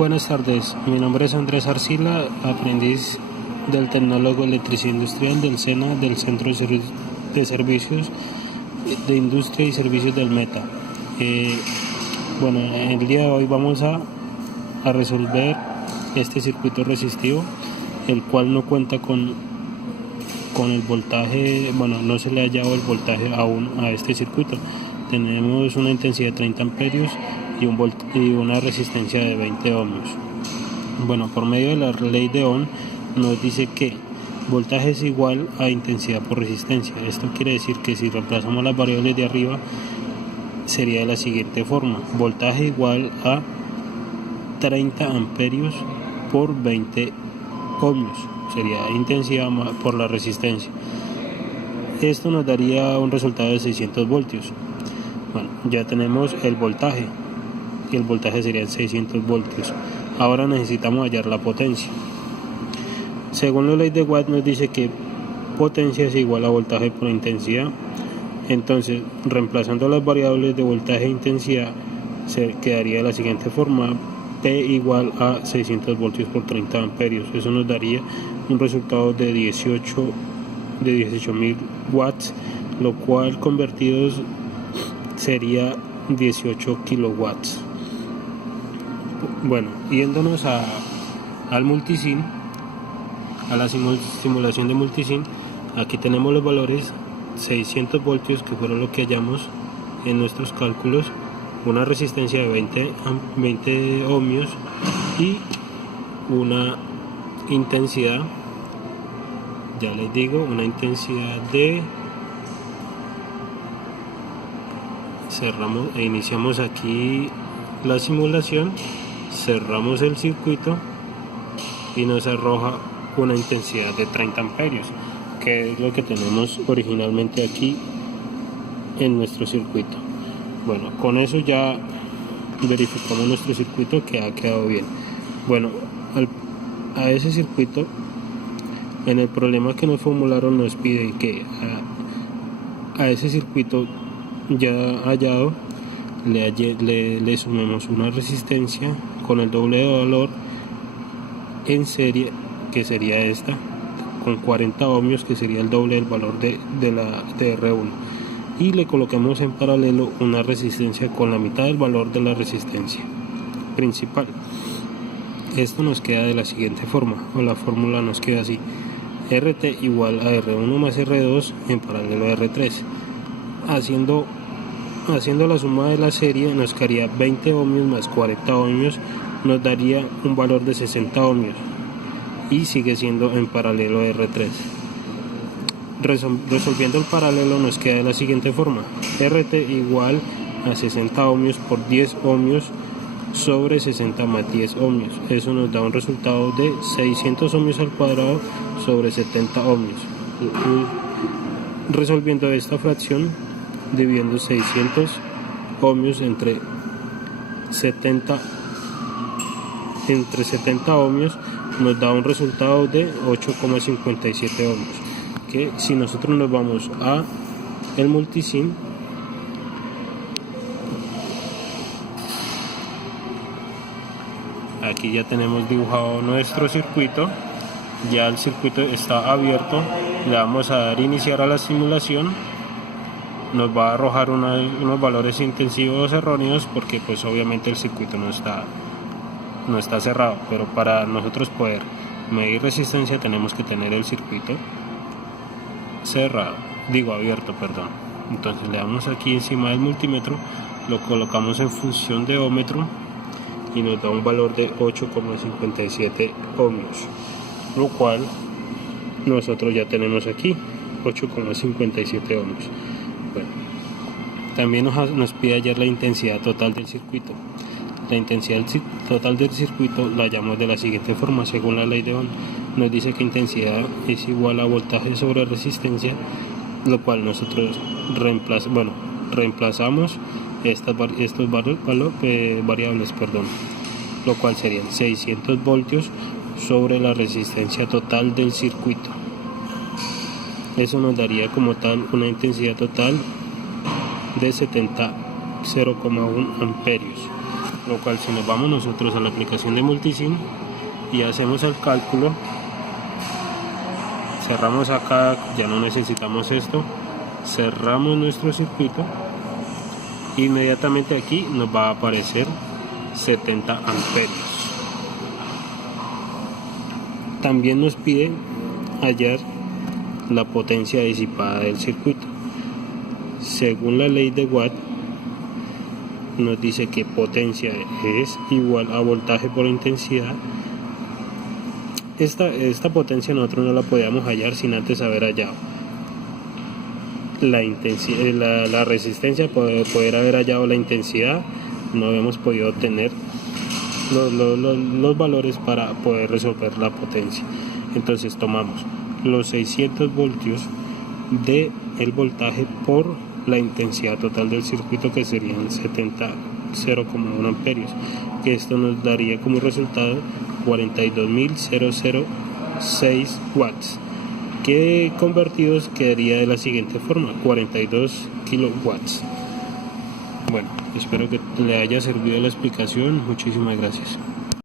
Buenas tardes, mi nombre es Andrés Arcila, aprendiz del Tecnólogo Electricidad Industrial del SENA del Centro de Servicios de Industria y Servicios del Meta. El día de hoy vamos a resolver este circuito resistivo, el cual no cuenta con el voltaje, no se le ha hallado el voltaje aún a este circuito. Tenemos una intensidad de 30 amperios y una resistencia de 20 ohmios. Por medio de la ley de Ohm nos dice que voltaje es igual a intensidad por resistencia. Esto quiere decir que si reemplazamos las variables de arriba sería de la siguiente forma: voltaje igual a 30 amperios por 20 ohmios, sería intensidad por la resistencia. Esto nos daría un resultado de 600 voltios. Ya tenemos el voltaje, y el voltaje sería 600 voltios. Ahora necesitamos hallar la potencia. Según la ley de Watt nos dice que potencia es igual a voltaje por intensidad. Entonces, reemplazando las variables de voltaje e intensidad, se quedaría de la siguiente forma: P igual a 600 voltios por 30 amperios. Eso nos daría un resultado de 18.000 watts, lo cual convertidos sería 18 kilowatts. Yéndonos al multisim, a la simulación de multisim, aquí tenemos los valores: 600 voltios, que fueron lo que hallamos en nuestros cálculos, una resistencia de 20 ohmios y una intensidad, ya les digo, una intensidad de... Cerramos e iniciamos aquí la simulación, cerramos el circuito y nos arroja una intensidad de 30 amperios, que es lo que tenemos originalmente aquí en nuestro circuito. Con eso ya verificamos nuestro circuito, que ha quedado bien. A ese circuito, en el problema que nos formularon, nos pide que a ese circuito ya hallado le sumemos una resistencia con el doble de valor en serie, que sería esta, con 40 ohmios, que sería el doble del valor de R1, y le colocamos en paralelo una resistencia con la mitad del valor de la resistencia principal. Esto nos queda de la siguiente forma, o la fórmula nos queda así: RT igual a R1 más R2 en paralelo a R3. Haciendo la suma de la serie, nos quedaría 20 ohmios más 40 ohmios, nos daría un valor de 60 ohmios, y sigue siendo en paralelo a R3. Resolviendo el paralelo, nos queda de la siguiente forma: RT igual a 60 ohmios por 10 ohmios sobre 60 más 10 ohmios. Eso nos da un resultado de 600 ohmios al cuadrado sobre 70 ohmios. Resolviendo esta fracción, dividiendo 600 ohmios entre 70 ohmios, nos da un resultado de 8,57 ohmios, que si nosotros nos vamos a el multisim, aquí ya tenemos dibujado nuestro circuito. Ya el circuito está abierto, le vamos a dar iniciar a la simulación. Nos va a arrojar unos valores intensivos erróneos, porque pues obviamente el circuito no está cerrado, pero para nosotros poder medir resistencia tenemos que tener el circuito abierto. Entonces le damos aquí encima del multímetro, lo colocamos en función de ohmmetro y nos da un valor de 8,57 ohmios, lo cual nosotros ya tenemos aquí 8,57 ohmios. También nos pide hallar la intensidad total del circuito. La intensidad total del circuito la hallamos de la siguiente forma: según la ley de Ohm, nos dice que intensidad es igual a voltaje sobre resistencia, lo cual nosotros reemplazamos estos variables, lo cual serían 600 voltios sobre la resistencia total del circuito. Eso nos daría como tal una intensidad total de 0,1 amperios. lo cual si nos vamos nosotros a la aplicación de Multisim y hacemos el cálculo, cerramos acá, ya no necesitamos esto, cerramos nuestro circuito, inmediatamente aquí nos va a aparecer 70 amperios. También nos pide hallar la potencia disipada del circuito. Según la ley de Watt, nos dice que potencia es igual a voltaje por intensidad. Esta potencia nosotros no la podíamos hallar sin antes haber hallado la intensidad, la resistencia, poder haber hallado la intensidad. No habíamos podido obtener los valores para poder resolver la potencia. Entonces tomamos los 600 voltios de el voltaje por la intensidad total del circuito, que serían 0,1 amperios, que esto nos daría como resultado 42.006 watts, que convertidos quedaría de la siguiente forma: 42 kilowatts. Bueno, espero que le haya servido la explicación. Muchísimas gracias.